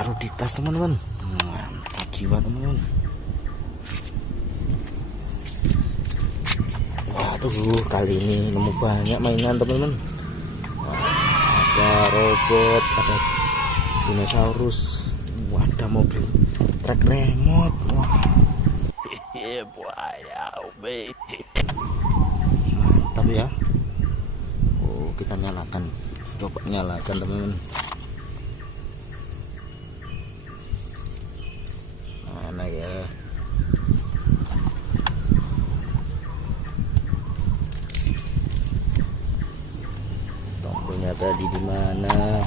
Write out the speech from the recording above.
taruh di tas teman-teman. Mantap jiwa teman-teman. Waduh, kali ini nemu banyak mainan teman-teman. Ada robot, ada dinosaurus, ada mobil truk remote. Wah, mantap ya. Oh, kita nyalakan, coba nyalakan teman-teman. Mana ya? Tombolnya tadi di mana?